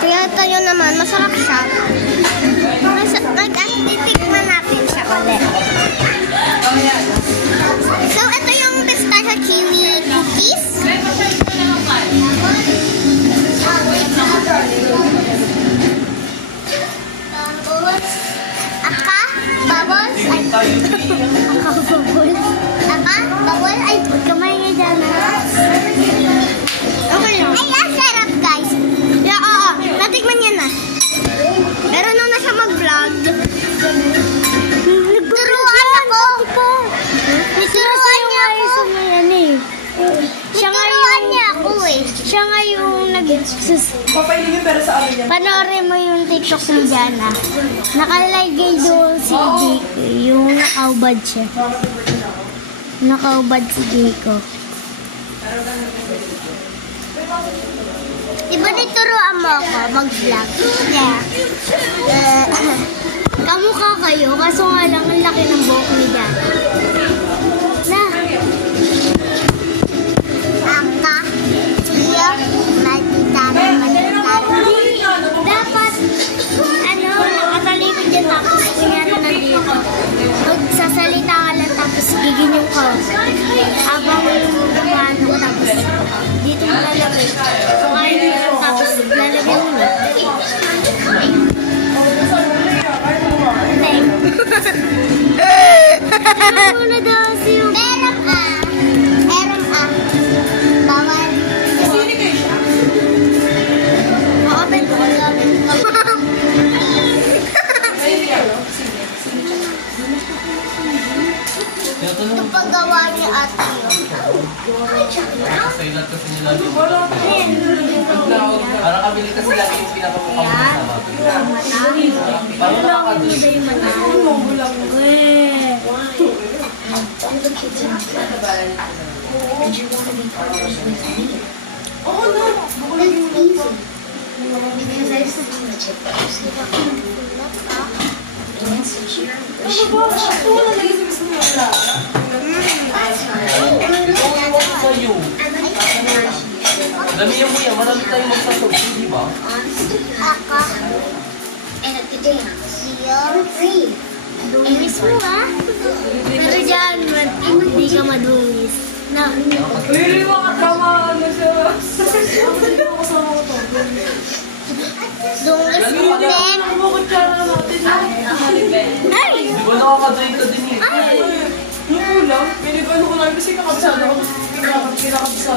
Kaya tayo naman, masarap siya. Nag-titikman natin siya ulit. So, ito yung pistachio kiwi cookies. Tapos, bubbles. Bubbles. Ay, kamay niya dyan. Okay lang. Ay, ang sarap, guys. Yeah, oo. Natikman niya na. Pero nung na siya mag-vlog, turuan ako. Turuan niya ako. Turuan niya ako eh. Siya nga yung Papailin yung pera sa amin yan. panoorin mo yung TikTok ni Jana. Nakalagay doon si Jiko. Yung nakaubad siya. Nakaubad si Jiko. Diba nituruan mo ako mag-vlog? Yeah. Kamukha kayo, kaso nga lang ang laki ng buhok ni Jana. Na, Aka, siya, matitara. dapat, nakatalikod yan tapos kunyari na dito. Magsasalita ka lang tapos giginyung ka. Habang gumano ko tapos dito mo lalagay. So kaya nyo tapos lalagay mo na. Ano muna daw siyo? Meron bawal. Sini kayo siya? Open ko. Sini kayo? Ito paggawa ni ate yun. Parang kabili kasi lagi yung pinapamukha mo sa Ano lang mo ba yung mata? Oo na. Ano ba? Ito wala lagi sa gusto mo wala. sa'yo. Damihan mo yan, marami tayong magsasabi, di ba? Aka, siya, Dungis mo ha? Pero dyan, hindi ka madungis. Na, Uy, mga drama ano siya. Hindi ko kasama ko to. dungis mo din. Ano mo kutsara natin? ay! Di ba nakaka-drink ka din eh? Yung ulam, pinipano ko lang kasi kakabsado ako. Pinakabsado.